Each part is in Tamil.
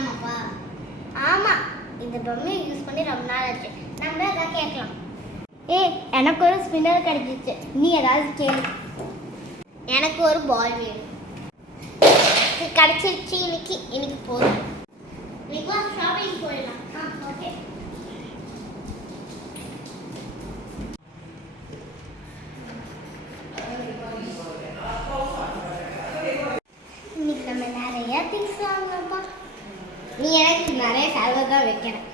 கேட்கலாமாப்பா? ஆமாம், இந்த பொம்மையை யூஸ் பண்ணி ரொம்ப நாள் ஆச்சு. நம்ம எதாவது கேட்கலாம். எனக்கு ஒரு ஸ்பின்னர் கிடைச்சிச்சு, நீ ஏதாவது கேளு. எனக்கு ஒரு பால் வேணும். கிடைச்சிருச்சு. இன்னைக்கு போதும். இன்னைக்கு ஷாப்பிங் போயிடலாம். ஓகே. இன்னைக்கு நம்ம நிறைய திங்ஸ் வாங்கலாம்ப்பா. நீ எனக்கு நிறைய செலவு தான் வைக்கணும்.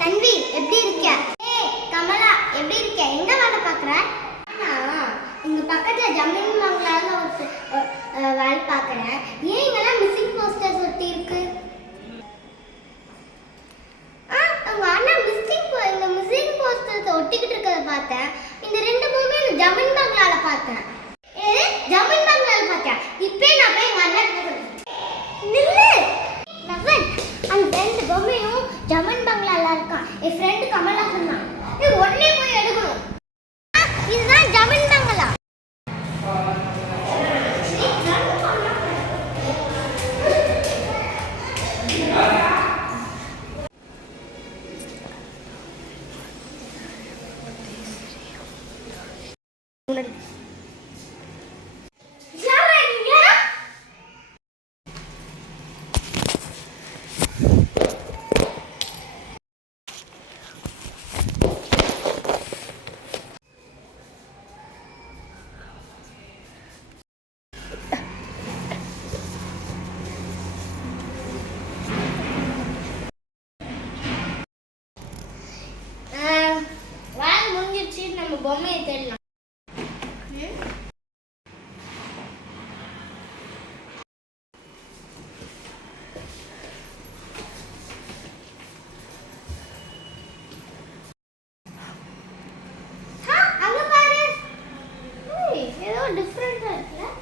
தன்வி எப்படி இருக்க? கமலா எப்படி இருக்க? எங்க வேலை பார்க்குற? இங்க பக்கத்துல ஜமீன் மங்களால வேலை பார்க்குறேன். ஏன் இங்கெல்லாம் மிஸ்ஸிங் போஸ்டர்ஸ் ஒட்டி இருக்கு? உங்க அண்ணா இந்த மிஸ்ஸிங் போஸ்டர்ஸ் ஒட்டிக்கிட்டு இருக்கிறத பார்த்தேன். இந்த ரெண்டு பொம்மையும் ஜமீன் மங்களால பார்த்தேன். ஜமீன் மங்களால பார்த்தேன். இப்போ நான் போய் எங்க அண்ணா நில்லு நவன், அந்த ரெண்டு பொம்மையும் ஜமீன் பங்களால இருக்கான். என் ஃப்ரெண்டு கமலா சொன்னான். உடனே போய் எடுக்கணும். இதுதான் ஜமீன் பங்களா. நம்ம பொம்மையை தேடலாம். அங்க பாரு, ஏதோ டிஃபரெண்டா இருக்குல்ல?